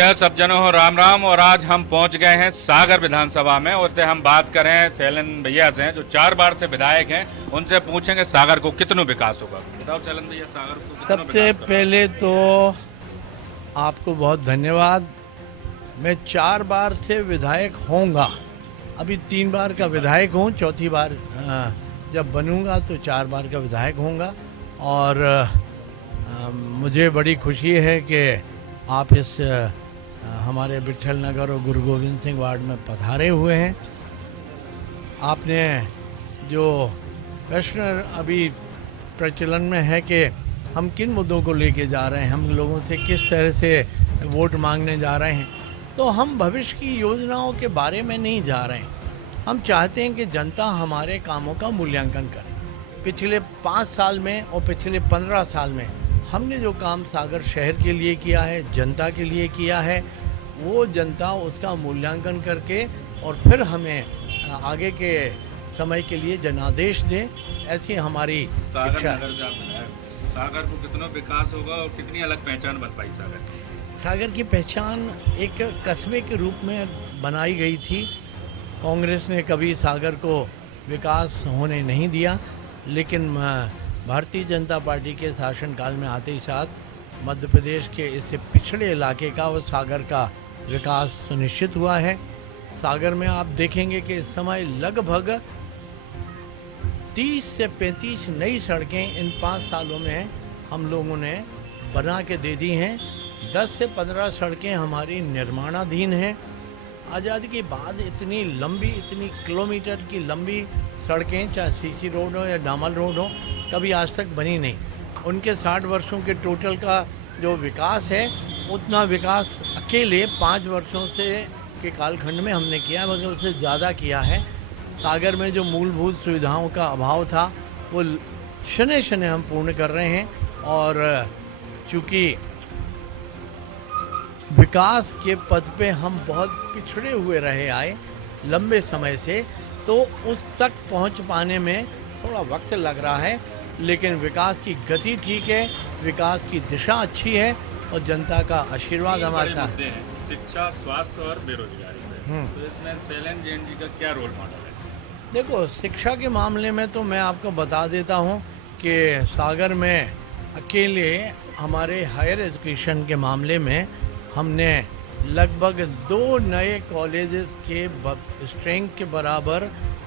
भैया सब जनों हो राम राम। और आज हम पहुंच गए हैं सागर विधानसभा में और हम बात करें सैलन भैया से जो 4 बार से विधायक हैं। उनसे पूछेंगे सागर को कितना विकास होगा। बताओ सैलन भैया, सागर को कितना सबसे विकास करना? पहले तो आपको बहुत धन्यवाद। मैं 4 बार से विधायक होऊंगा, अभी 3 बार का विधायक हूँ, चौथी बार जब बनूंगा तो 4 बार का विधायक होऊंगा। और मुझे बड़ी खुशी है कि आप इस हमारे विट्ठल नगर और गुरु गोविंद सिंह वार्ड में पधारे हुए हैं। आपने जो प्रश्न अभी प्रचलन में है कि हम किन मुद्दों को लेके जा रहे हैं, हम लोगों से किस तरह से वोट मांगने जा रहे हैं, तो हम भविष्य की योजनाओं के बारे में नहीं जा रहे हैं। हम चाहते हैं कि जनता हमारे कामों का मूल्यांकन करे। पिछले 5 साल में और पिछले 15 साल में हमने जो काम सागर शहर के लिए किया है, जनता के लिए किया है, वो जनता उसका मूल्यांकन करके और फिर हमें आगे के समय के लिए जनादेश दे, ऐसी हमारी सागर इच्छा है। नगर से आप विधायक, सागर को कितना विकास होगा और कितनी अलग पहचान बन पाई सागर की? सागर की पहचान एक कस्बे के रूप में बनाई गई थी। कांग्रेस ने कभी सागर को विकास होने नहीं दिया, लेकिन भारतीय जनता पार्टी के शासनकाल में आते ही साथ मध्य प्रदेश के इस पिछड़े इलाके का और सागर का विकास सुनिश्चित हुआ है। सागर में आप देखेंगे कि इस समय लगभग 30 से 35 नई सड़कें इन 5 सालों में हम लोगों ने बना के दे दी हैं। 10 से 15 सड़कें हमारी निर्माणाधीन हैं। आज़ादी के बाद इतनी लंबी, इतनी किलोमीटर की लंबी सड़कें, चाहे सीसी रोड हो या डामर रोड हो, कभी आज तक बनी नहीं। उनके 60 वर्षों के टोटल का जो विकास है, उतना विकास अकेले 5 वर्षों से के कालखंड में हमने किया, मगर उससे ज़्यादा किया है। सागर में जो मूलभूत सुविधाओं का अभाव था वो शनै शनै हम पूर्ण कर रहे हैं। और चूँकि विकास के पथ पे हम बहुत पिछड़े हुए रहे आए लंबे समय से, तो उस तक पहुंच पाने में थोड़ा वक्त लग रहा है, लेकिन विकास की गति ठीक है, विकास की दिशा अच्छी है और जनता का आशीर्वाद हमारे साथ मुद्दे हैं, शिक्षा, स्वास्थ्य और बेरोजगारी में। तो इसमें सैलन जैन जी का क्या रोल मॉडल है? देखो, शिक्षा के मामले में तो मैं आपको बता देता हूं कि सागर में अकेले हमारे हायर एजुकेशन के मामले में हमने लगभग 2 नए कॉलेजेस के स्ट्रेंथ के बराबर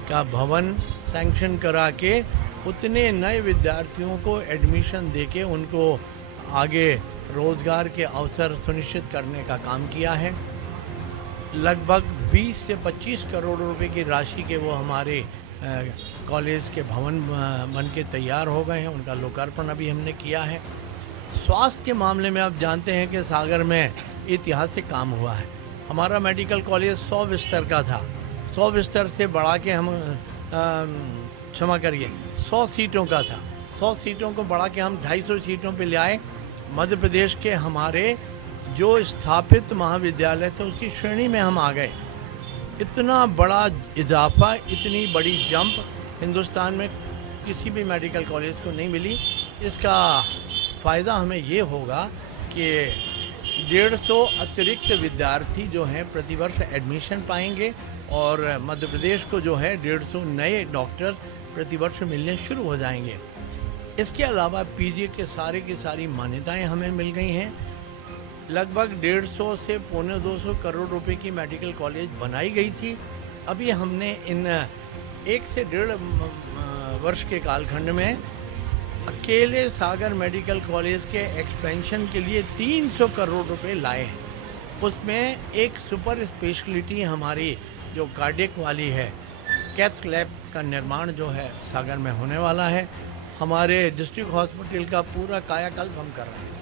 का भवन सैंक्शन करा के उतने नए विद्यार्थियों को एडमिशन देके उनको आगे रोज़गार के अवसर सुनिश्चित करने का काम किया है। लगभग 20 से 25 करोड़ रुपए की राशि के वो हमारे कॉलेज के भवन बन के तैयार हो गए हैं, उनका लोकार्पण अभी हमने किया है। स्वास्थ्य के मामले में आप जानते हैं कि सागर में ऐतिहासिक काम हुआ है। हमारा मेडिकल कॉलेज 100 बिस्तर का था, 100 बिस्तर से बढ़ा के हम 100 सीटों का था, 100 सीटों को बढ़ा के हम 250 सीटों पे ले आए। मध्य प्रदेश के हमारे जो स्थापित महाविद्यालय थे उसकी श्रेणी में हम आ गए। इतना बड़ा इजाफा, इतनी बड़ी जंप हिंदुस्तान में किसी भी मेडिकल कॉलेज को नहीं मिली। इसका फ़ायदा हमें ये होगा कि 150 अतिरिक्त विद्यार्थी जो हैं प्रतिवर्ष एडमिशन पाएंगे और मध्य प्रदेश को जो है 150 नए डॉक्टर प्रतिवर्ष मिलने शुरू हो जाएंगे। इसके अलावा पीजी के सारे की सारी मान्यताएं हमें मिल गई हैं। लगभग 150 से 250 करोड़ रुपए की मेडिकल कॉलेज बनाई गई थी। अभी हमने इन 1 से 1.5 वर्ष के कालखंड में अकेले सागर मेडिकल कॉलेज के एक्सपेंशन के लिए 300 करोड़ रुपए लाए हैं। उसमें एक सुपर स्पेशलिटी हमारी जो कार्डियक वाली है, कैथ लैब का निर्माण जो है सागर में होने वाला है। हमारे डिस्ट्रिक्ट हॉस्पिटल का पूरा कायाकल्प हम कर रहे हैं,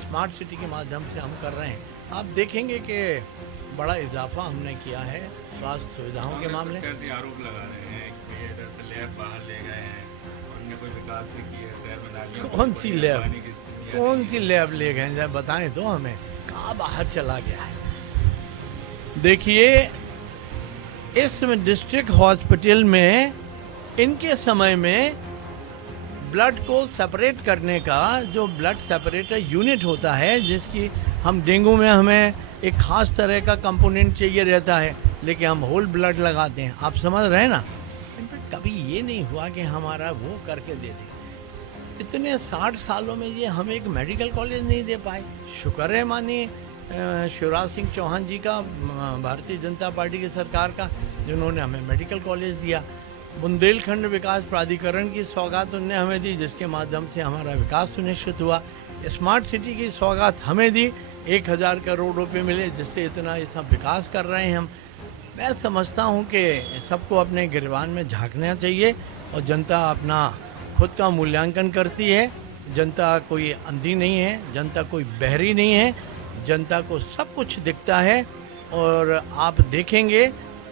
स्मार्ट सिटी के माध्यम से हम कर रहे हैं। आप देखेंगे कि बड़ा इजाफा हमने किया है स्वास्थ्य सुविधाओं के मामले। कैसे आरोप लगा रहे हैं कि इधर से लैब बाहर ले गए हैं, उन्होंने कोई विकास नहीं किया है शहर में, नालियों कौन सी लैब, में कौन सी लैब ले गए हैं, बताएं तो हमें, कहाँ बाहर चला गया है? देखिए, इस डिस्ट्रिक्ट हॉस्पिटल में इनके समय में ब्लड को सेपरेट करने का जो ब्लड सेपरेटर यूनिट होता है, जिसकी हम डेंगू में हमें एक खास तरह का कंपोनेंट चाहिए रहता है, लेकिन हम होल ब्लड लगाते हैं। आप समझ रहे हैं ना। इनफैक्ट कभी ये नहीं हुआ कि हमारा वो करके दे दें। इतने 60 सालों में ये हम एक मेडिकल कॉलेज नहीं दे पाए। शुक्र है माननीय शिवराज सिंह चौहान जी का, भारतीय जनता पार्टी की सरकार का, जिन्होंने हमें मेडिकल कॉलेज दिया। बुंदेलखंड विकास प्राधिकरण की सौगात उनने हमें दी, जिसके माध्यम से हमारा विकास सुनिश्चित हुआ। स्मार्ट सिटी की सौगात हमें दी, 1000 करोड़ रुपए मिले, जिससे इतना ये सब विकास कर रहे हैं हम। मैं समझता हूँ कि सबको अपने गिरबान में झांकना चाहिए, और जनता अपना खुद का मूल्यांकन करती है। जनता कोई अंधी नहीं है, जनता कोई बहरी नहीं है, जनता को सब कुछ दिखता है। और आप देखेंगे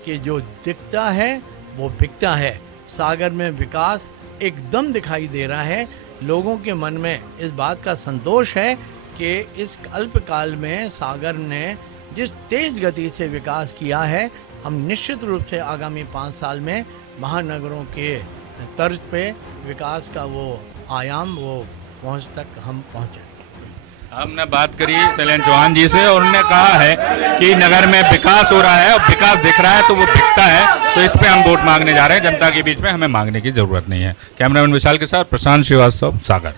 कि जो दिखता है वो बिकता है। सागर में विकास एकदम दिखाई दे रहा है। लोगों के मन में इस बात का संतोष है कि इस अल्पकाल में सागर ने जिस तेज गति से विकास किया है, हम निश्चित रूप से आगामी 5 साल में महानगरों के तर्ज पे विकास का वो आयाम, वो पहुंच तक हम पहुंचे। हमने बात करी शैलेंद्र चौहान जी से, और उन्होंने कहा है कि नगर में विकास हो रहा है और विकास दिख रहा है तो वो बिकता है। तो इस पे हम वोट मांगने जा रहे हैं जनता के बीच में, हमें मांगने की जरूरत नहीं है। कैमरामैन विशाल के साथ प्रशांत श्रीवास्तव, सागर।